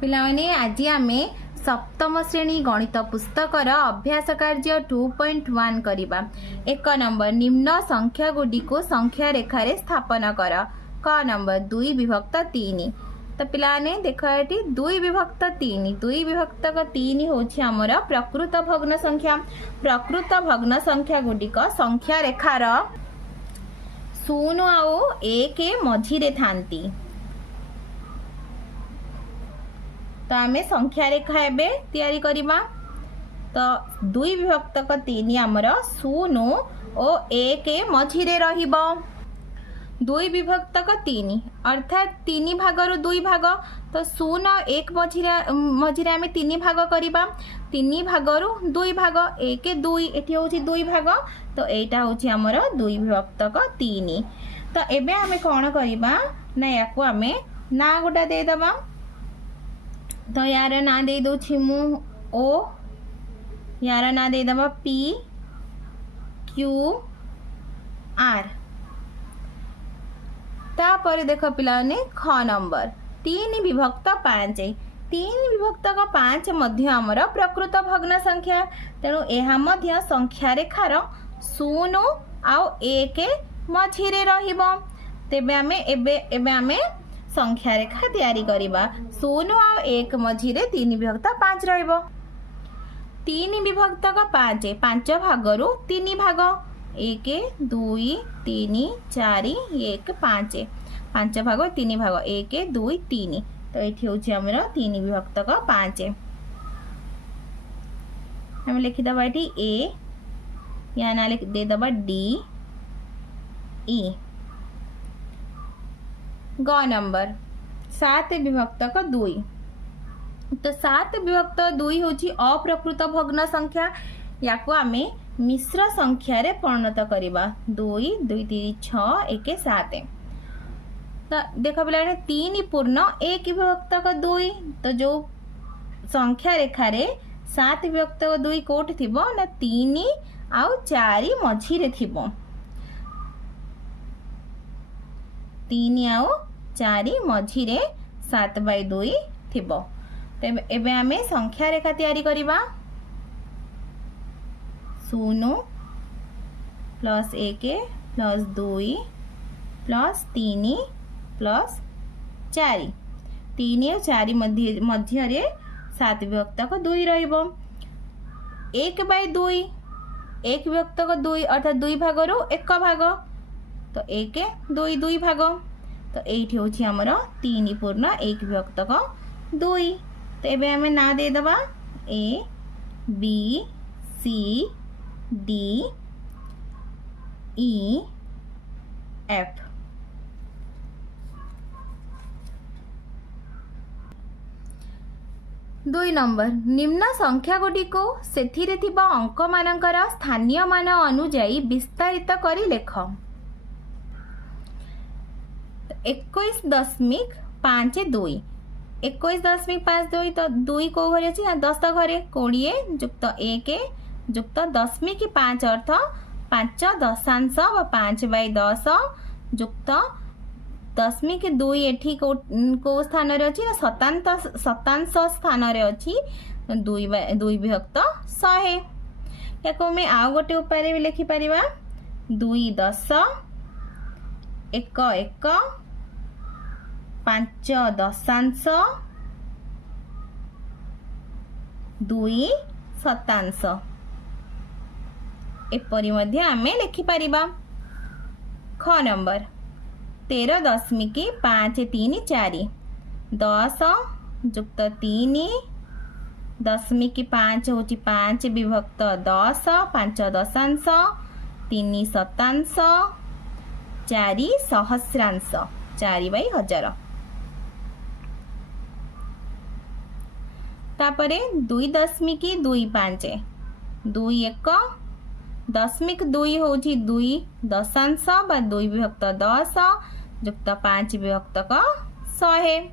पिलाने आज आमे सप्तम श्रेणी गणित पुस्तकर अभ्यास कार्य 2.1 करिबा। एक नंबर निम्न संख्या गुडी को संख्या रेखारे स्थापन कर। क नंबर 2 विभक्त 3। तो पिलाने देख ये 2 विभक्त 3 2 विभक्त 3 होछि हमर प्रकृत भग्न संख्या। प्रकृत भग्न संख्या गुडिक संख्या रेखार 0 आउ 1 मझिरे थांती। तो आमे संख्या रेखा एबे तैयारी करिबा। तो 2 विभक्त 3 हमर 0 और 1 मझिरे रहिबो। 2 विभक्त 3 अर्थात 3 भागर 2 भाग। तो 0 और 1 मझिरे आमे 3 भाग करिबा। 3 भागर 2 भाग 1 2 एठी होछि 2 भाग। तो एटा होछि हमर 2 विभक्त 3। तो एबे आमे कोन करिबा ना याको आमे ना गोटा दे दबा। तो यार ना दे दो मु ओ, यार ना दे दबा पी क्यू आर। तापर देख पिलाने ख नंबर 3 विभक्त 5। 3 विभक्त 5 मध्य हमर प्रकृत भग्न संख्या। तेणु एहा मध्य संख्या रेखार 0 आउ 1 मझिरे रहिबो। तेबे आमे एबे आमे संख्या रेखा तैयारी करिबा। 0 और 1 मझिरे 3 विभक्त 5 रहिबो। 3 विभक्त 5 5 भागरु 3 भाग 1 2 3 4 1 5 5 भाग 3 भाग 1 2 3। तो एठी होछि हमर 3 विभक्त 5। हम लिखि दबा एठी ए, या ना लिख दे दबा डी ई। ग नंबर 7 विभक्त 2। तो 7 विभक्त 2 होची अप्रकृत भग्न संख्या। याको आमे मिश्र संख्या रे परिणत करिबा। 2 2 3 6 1 7। तो देखो पिला 3 पूर्ण 1 विभक्त 2। तो जो संख्या रेखा रे 7 विभक्त 2 कोठ थिबो ना 3 आउ 4 मझिरे थिबो। 3 आउ 4 मझिरे 7/2 थिबो। एबे आमे संख्या रेखा तैयारी करिबा। 0 प्लस 1 प्लस 2 प्लस 3 प्लस 4। 3 और 4 मध्य रे 7 विभक्त 2 रहिबो। 1/2 1 विभक्त 2 अर्थात 2 भागरु 1 भाग। तो 1 2 2 भाग। तो एठी होछि हमर 3 पूर्ण 1 विभक्त 2। तो एबे हमें ना दे दबा A B C D E F. दुई नंबर निम्न संख्या गुडी को सेथिरे थिबा अंक मानकर स्थानीय मान अनुजाई विस्तारित करी लेख। 21.52 21.52। तो 2 को घरे अछि 10 घरे 20 जुक्त 1 जुक्त 0.5 अर्थ 5 दशांश व 5/10 जुक्त 0.2 एठी को स्थान रे अछि शतांश स्थान रे अछि 2 विभक्त 100। याको में आ गोटे उपाय भी लिखि परिबा। 2 10 1 1 5 दशांश 2 शतांश एपरी मध्य आमे लिखि परिबा। ख नंबर 13.534 10 जुक्त 3 0.5 होची 5 विभक्त 10 5 दशांश 3 शतांश 4 सहस्रांश 4/1000। तापरे 2.25 2 1 0.2 होची 2 दशांश बा 2 विभक्त 10 जुक्त 5 विभक्त 100।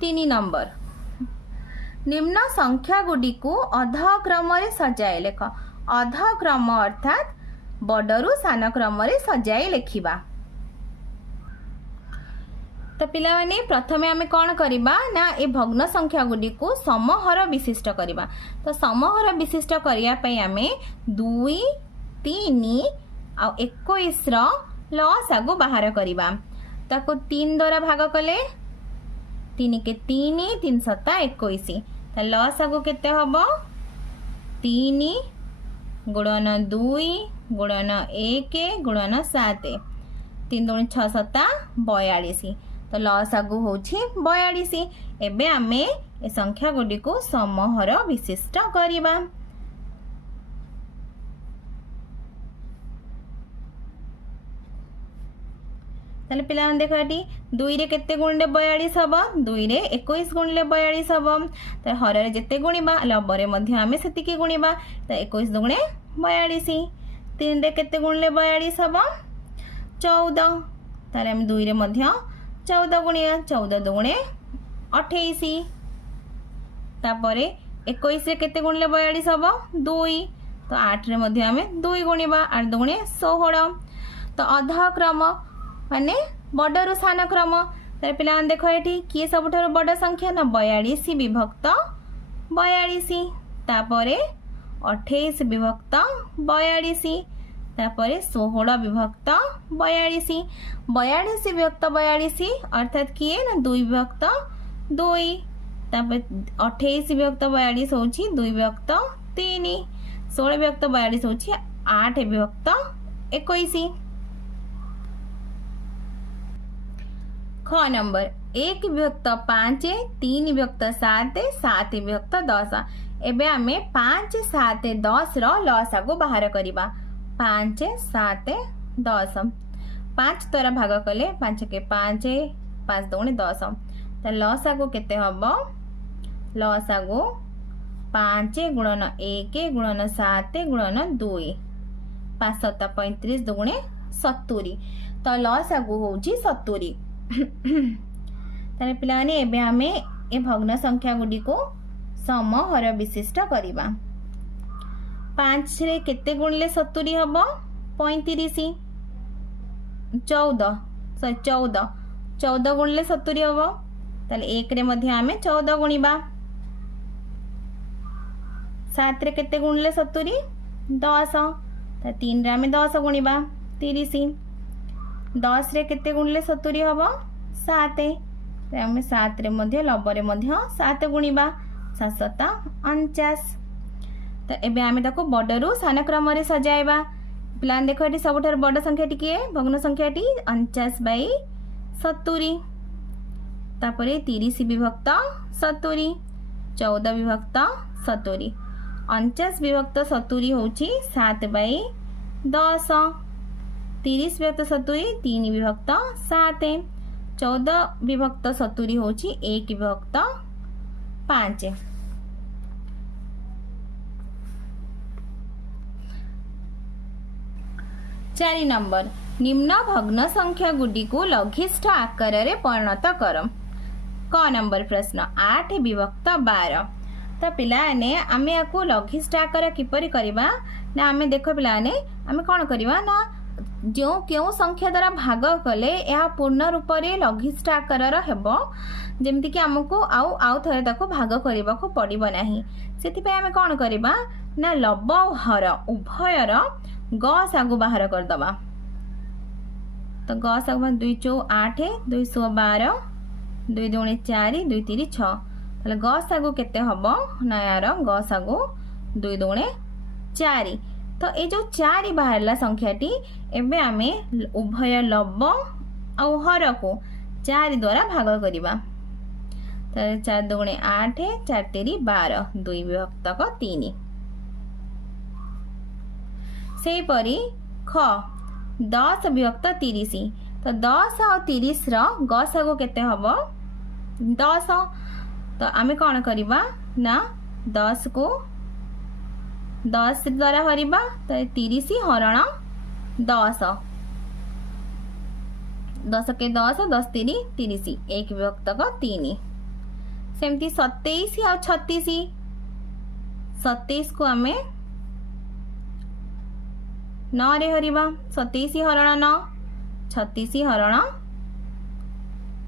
3 नंबर निम्न संख्या गुडी को अधक्रम रे सजाए लेख। अधक्रम अर्थात बडरू सान क्रम रे सजाए लेखिबा। तो पिला माने प्रथमे आमे कौन करिबा ना ए भग्न संख्या गुडी को समहर विशिष्ट करिबा। तो समहर विशिष्ट करिया पई आमे 2 3 आ 21 रो लसागु बाहर करिबा। ताको 3 द्वारा भाग कले 3 के 3 3 7 21 तो लसागु केते हबो 3 गुणन 2 गुणन 1 गुणन 7 3 दूनी 6 7 42 तो लसागु होछि 42। एबे आमे ए संख्या गुडी को समहर विशिष्ट करिबा। ताले पिला मन देखो एटी 2 रे केते गुणले 42 हबो 2 रे 21 गुणले 42 हबो। तो हर रे जेते गुणीबा लबरे मध्ये आमे सेतिकी गुणीबा। तो 21 दुगुणे 42 3 रे केते गुणले 42 हबो 14। ताले आमे 2 रे मध्ये 14 गुणिया 14 दुगुणे 28 तापरे 21 रे केते गुणले 42 हबो 2 तो 8 रे मध्ये आमे 2 गुणीबा 8 दुगुणे 16। तो अधा क्रम माने बडरु सान क्रम। तारे पिला मन देखो एठी किए सबठारो बड संख्या ना 42 विभक्त 42 तापरे 28 विभक्त 42 तापरे 16 विभक्त 42 42 विभक्त 42 अर्थात किए ना 2 विभक्त 2 तापर 28 विभक्त 42 होची 2 विभक्त 3 16 विभक्त 42 होची 8 विभक्त 21। ख नंबर 1 विभक्त 5 3 विभक्त 7 7 विभक्त 10 एबे आमे 5 7 10 रो लसागु बाहर करिबा। 5 7 10 5 द्वारा भाग कले 5 के 5 5 दूनी 10 तो लसागु केते हबो लसागु 5 गुणन 1 गुणन 7 गुणन 2 5 7 35 दुगुणे 70 तो लसागु होउची 70। तारे पिला माने एबे आमे ए भग्न संख्या गुडी को समहर विशिष्ट करिबा। 5 रे केते गुणले 70 हबो 35 14 14 14 गुणले 70 हबो ताले 1 रे मध्ये आमे 14 गुणीबा। 7 रे केते गुणले 70 10 त 3 रे आमे 10 गुणीबा 30 10 रे केते गुणले 70 हबो 7 ते आमे 7 रे मध्ये लबरे मध्ये 7 गुणीबा 7 7 49 तो एबे आमे ताको बडरु सान क्रम रे सजाइबा। प्लान देखो एटी सबठार बड संख्या टी के भग्न संख्या टी 49/70 तापरे 30 विभक्त 70 14 विभक्त 70 49 विभक्त 70 होची 7/10 30 विभक्त 70 3 विभक्त 7 14 विभक्त 70 होची 1 विभक्त 5। 4 नंबर निम्न भग्न संख्या गुडी को लघिष्ठ आकार रे परिणत कर। क नंबर प्रश्न 8 विभक्त 12 तो पिलाने आमे याकू लघिष्ठ आकार किपरि करिबा ना आमे देखो पिलाने आमे कोन करिबा ना जो क्यों संख्या द्वारा भाग कले यह पूर्ण रूप से लघिष्ठ आकार हेबो जेमति कि हमको आउ थरे ताको भाग करबा को पड़िबो नाही। सेति पे आमे कोन करिबा ना लब और हर उभयर ग सागु बाहर कर दबा। तो ग सागु 2 चौ 8 2 सो 12 2 दूनी 4 2 3 6 ताले ग सागु केते हबो ना यार ग सागु 2 दूनी 4 तो ये जो 4 बाहरला संख्याटी एबे आमे उभय लब और हर को 4 द्वारा भाग करिबा। तो 4 दूनी 8 4 3 12 2 विभक्त 3 से परी ख 10 विभक्त 30 तो 10 और 30 रो गसागु केते हबो 10 तो आमे कोन करिबा ना 10 को 10 द्वारा हरिबा तो 30 हरण 10 10 के 10 10 3 30 1 विभक्त 3 सेमती 27 और 36 27 को आमे 9 रे हरिबा 27 हरण 9 36 हरण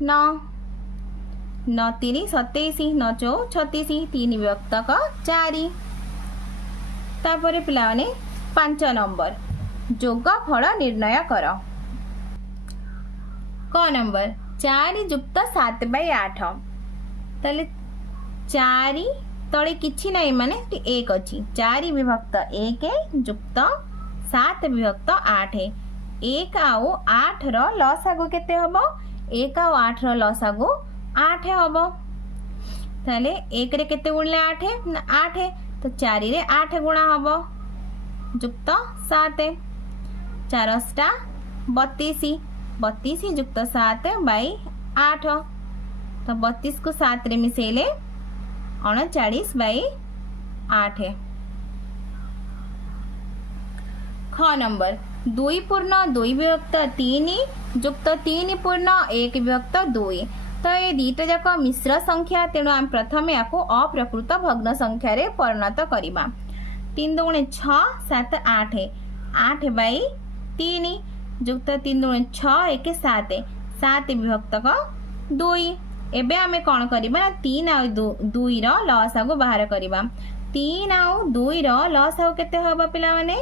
नौ नौ तीन 27 नौ चौ 36 तीन विभक्तक 4 तापर पिला माने 5 नंबर जोगफल निर्णय कर क नंबर 4 युक्त 7/8 ताले 4 तले किछि नहीं माने 1 अछि 4 विभक्त 1 युक्त 7 विभक्त 8 1 आउ 8 रो लसागु केते हबो 1 आउ 8 रो लसागु 8 हबो ताले 1 रे केते गुणले 8 ना 8 तो 4 रे 8 गुणा हबो युक्त 7 4 32 32 युक्त 7/8 तो 32 को 7 रे मिसेले 39/8 ख नंबर 2 पूर्ण 2 विभक्त 3 युक्त 3 पूर्ण 1 विभक्त 2 तो ये दीटा जाक मिश्र संख्या तेणु आम प्रथम या अप्रकृत भग्न संख्या रे परिणत करवा 3 दुगुणे 6 7 8 8/3 युक्त 3 दुगुणे 6 1 7 7 विभक्त 2 एबे आमे कौन करबा 3 आ 2 रो लसागु बाहर करबा 3 आ 2 रो लसागु केते हबो पिला माने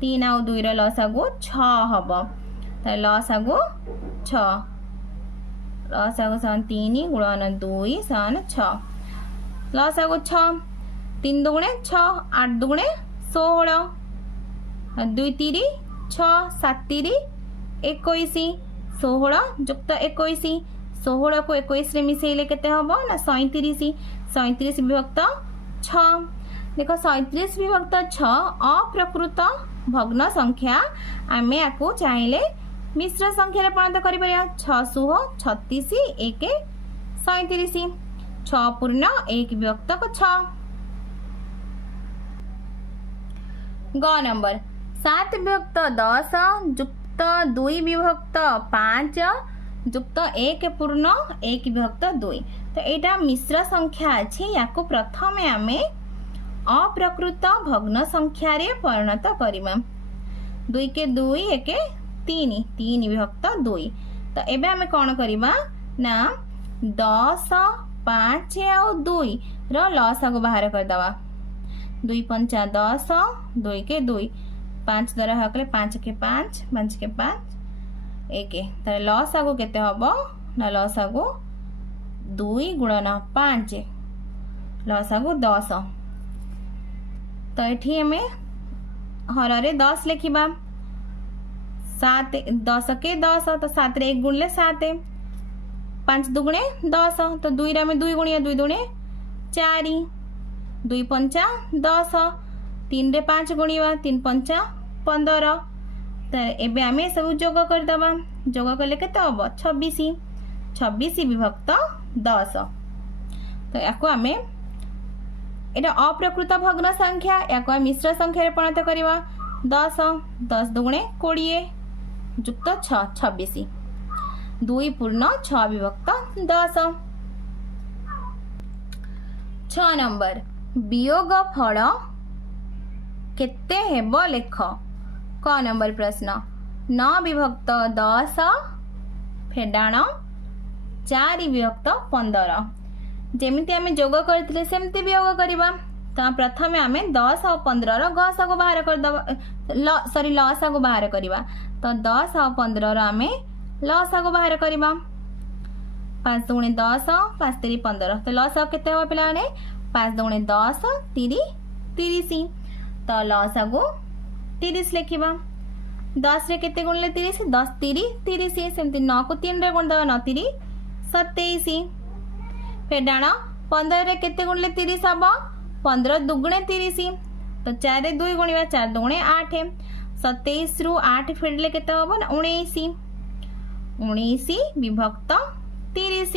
3 आ 2 रो लसागु 6 हबो त लसागु 6 लसागु सन 3 गुणन 2 सन 6 लसागु 6 3 दुगुणे 6 8 दुगुणे 16 2 3 6 7 3 21 16 युक्त 21 16 को 21 रे मिसेले केते हबो ना 37 37 विभक्त 6 देखो 37 विभक्त 6 अप्रकृत भग्न संख्या आमे आकु चाहिले मिश्र संख्या रे परिणत करि परिया 6 36 1 37 6 पूर्ण 1 विभक्त 6 ग नंबर 7 विभक्त 10 युक्त 2 विभक्त 5 युक्त 1 पूर्ण 1 विभक्त 2 तो एटा मिश्र संख्या अछि याको प्रथमे आमे अप्रकृत भग्न संख्या रे परिणत करिमा 2 के 2 1 3 3 विभक्त 2 तो एबे आमे कोन करिमा ना 10 5 और 2 रो लसागु बाहर कर दवा 2 5 10 2 के 2 5 द्वारा हकले 5 के 5 5 के 5 एक तारे लसागु केते हबो ना लसागु 2 गुणन 5 लसागु 10 तो एठी हमें हर रे 10 लिखिबा 7 10 के 10 तो 7 रे 1 गुणले 7 5 दुगुणे 10 तो 2 रे में 2 गुणिया 2 दुणे 4 2 5 10 3 रे 5 गुणिया 3 5 15 तो एबे आमे सब जोग कर दबा जोग करले केते हबो 26 26 विभक्त 10 तो याको आमे एटा अप्रकृत भग्न संख्या याको मिश्र संख्या रे परिणत करबा 10 10 दुगुणे 20 युक्त 6 26 2 पूर्ण 6 विभक्त 10 6 नंबर वियोग फल केते हेबो लेख क नंबर प्रश्न 9 विभक्त 10 फेडाण 4 विभक्त 15 जेमिति आमे जोग करथिले सेमति वियोग करबा तो प्रथम आमे 10 और 15 रो गसा को बाहर कर दबा सॉरी लसा को बाहर करबा तो 10 और 15 रो आमे लसा को बाहर करबा 5 दुणे 10 5 3 15 तो लसा केते हो पिला ने 5 दुणे 10 3 30 तो लसा को 30 लिखिबा 10 रे केते गुणले 30 10 3 30 सेमति 9 को 3 रे गुण दबा 9 3 27 फेडाण 15 रे केते गुणले 30 हबो 15 दुगुणे 30 तो 4 रे 2 गुणिबा 4 दुगुणे 8 27 रु 8 फेडले केते हबो ना 19 19 विभक्त 30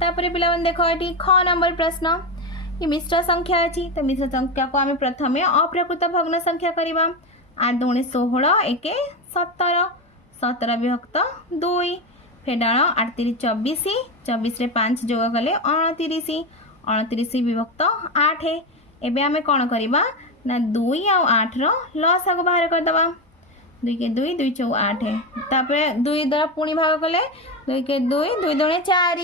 तापरे पिला मन देखो एठी ख नंबर प्रश्न ये मिश्र संख्या अछि तो मिश्र संख्या को आमे प्रथमे अप्रकृत भग्न संख्या करबा 8 दुगुणे 16 1 17 17 विभक्त 2 फेडाण 8 3 24 24 रे 5 जोग कले 29 29 विभक्त 8 एबे आमे कोन करबा ना 2 और 8 रो लसागु बाहर कर दबा 2 के 2 2 4 8 तापरे 2 द्वारा पुणी भाग कले 2 के 2 2 दूने 4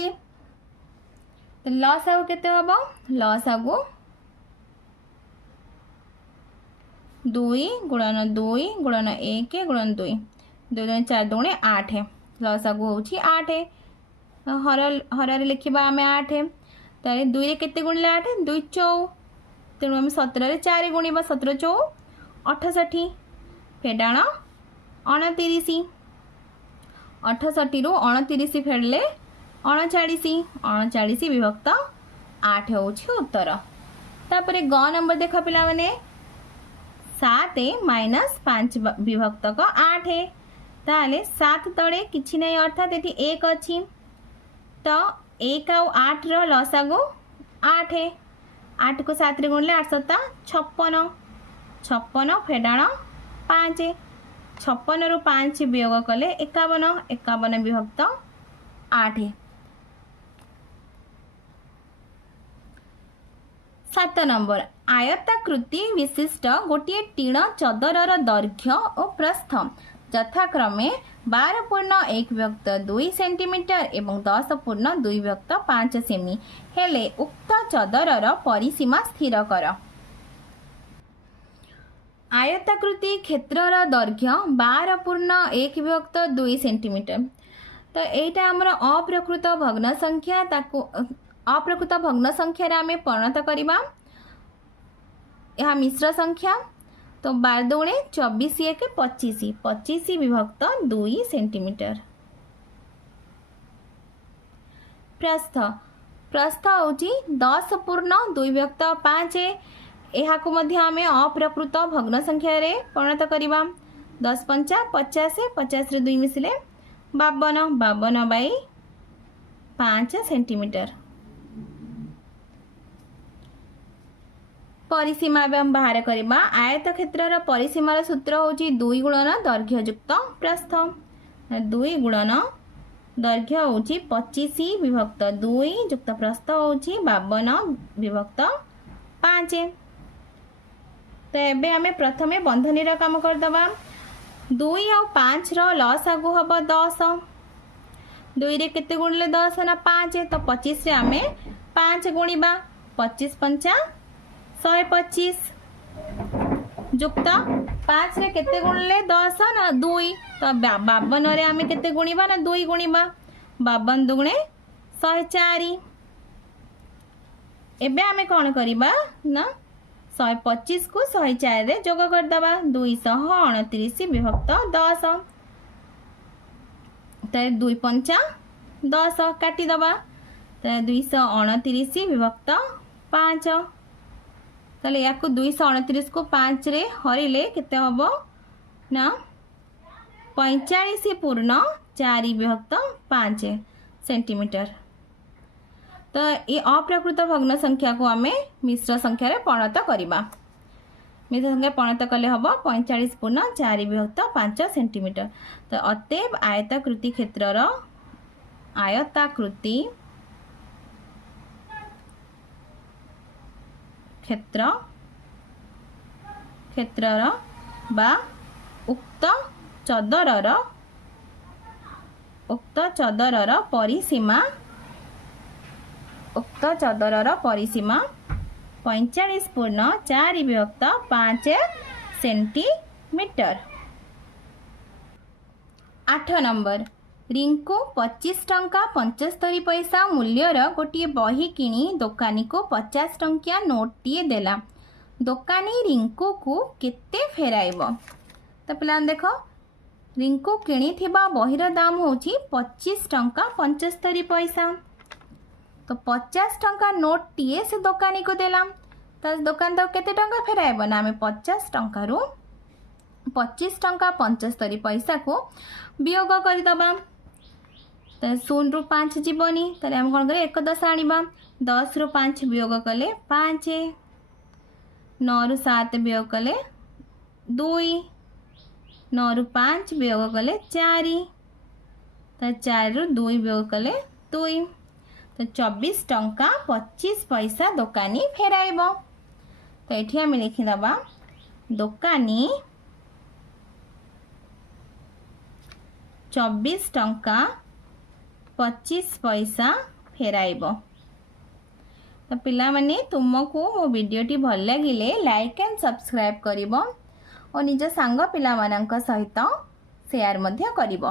लस आगु केते हबो लस आगु 2 गुणन 2 गुणन 1 गुणन 2 2 दूने 4 दूने 8 लस आगु होची 8 हर रे लिखिबा आमे 8 तारे 2 रे केते गुणले 8 2 4 तेणु आम 17 रे 4 गुणिबा 17 4 68 फेडाण 29 68 रु 29 फेडले 39 39 विभक्त 8 होउछि उत्तर। तापरे ग नंबर देख पिला माने 7 माइनस 5 विभक्त को 8 ताले 7 तळे किछि नै अर्थात एठी 1 अछि तो 1 आउ 8 रो लसागु 8 8 को 7 रे गुणले 8 7 56 56 फेडाण 5 56 रु 5 वियोग कले 51 51 विभक्त 8। 7 नंबर आयताकृति विशिष्ट गोटे टीण चदरर दैर्घ्य और प्रस्थ यथाक्रमे 12.1 विभक्त 2 सेंटीमीटर एवं 10.2 विभक्त 5 सेमी हेले उक्त चदरर परिसीमा स्थिर कर। आयताकृति क्षेत्रर दैर्घ्य 12.1 विभक्त 2 सेंटीमीटर तो यहाँ आमर अप्रकृत भग्न संख्या ताकू अप्रकृत भग्न संख्या रे आमे परिणत करिबा यह मिश्र संख्या तो 12 दूणे 24 1 25 25 विभक्त 2 सेंटीमीटर। प्रस्थ प्रस्थ होची 10.2 विभक्त 5 यहाँ को मध्य आमे अप्रकृत भग्न संख्या रे परिणत करिबा 10 5 50 50 रे 2 मिसिले 52 52 बाई 5 सेंटीमीटर। परिसीमा हम बाहर करवा आयत क्षेत्र परिसीमार सूत्र होची 2 गुणन दैर्घ्य युक्त प्रस्थ 2 गुणन दैर्घ्य होची 25 विभक्त 2 युक्त प्रस्थ होची 52 विभक्त 5। तो एबे हमें प्रथमे बंधनी रा काम कर दबा 2 और 5 रो लस आगु हबो 10 2 रे केते गुणले 10 ना 5 तो 25 रे हमें 5 गुणिबा 25 5 125 युक्त 5 रे केते गुणले 10 ना 2 तो 52 रे हमें केते गुणिबा ना 2 गुणिबा 52 दुगुणे 104 एबे हमें कोन करिबा ना 125 को 104 रे जोग कर दबा 229 विभक्त 10 तारे 2 5 10 काटी दबा तारे 229 विभक्त 5 ताले याको 229 को 5 रे हरिले केते हबो ना 45.4 विभक्त 5 सेंटीमीटर। तो ये अप्रकृत भग्न संख्या को आमे मिश्र संख्या रे परिणत करिबा मिश्र संख्या परिणत कले हबो 45.4 विभक्त 5 सेंटीमीटर। तो अतएव आयताकृति क्षेत्रर आयताकृति क्षेत्रर बा उक्त चदरर परिसीमा उक्त चदरर परिसीमा 45.4 विभक्त 5 सेंटीमीटर। 8 नंबर रिंकू 25 टंका 75 पैसा मूल्यर गोटे बही किणी दोकानी को 50 टंकिया नोटटीए देला दोकानी रिंकू को केते फेराइबो। तो पिला देख रिंकू किणी थिबा बहीर दाम होची 25 टंका 75 पैसा तो 50 टंका नोट टीए से दोकानी को देला तो दुकान तो केते टंका फेराइबो ना हमें 50 टंका रु 25 टंका 75 पैसा को वियोग कर दबा तो 0 रु 5 जीवनी ताले हम कोन करे 1 10 आनिबा 10 रु 5 वियोग कले 5 9 रु 7 वियोग कले 2 9 रु 5 वियोग कले 4 तो 4 रु 2 वियोग कले 2 तो 24 टंका 25 पैसा दोकानी फेराइबो। तो ये आम लिखिदबा दोकानी 24 टंका 25 पैसा फेराइब। तो पिला माने तुमको मो वीडियोटी भल लगिले लाइक एंड सब्सक्राइब करिवो और निज सांग पिला मानक सहित शेयर मध्य करिवो।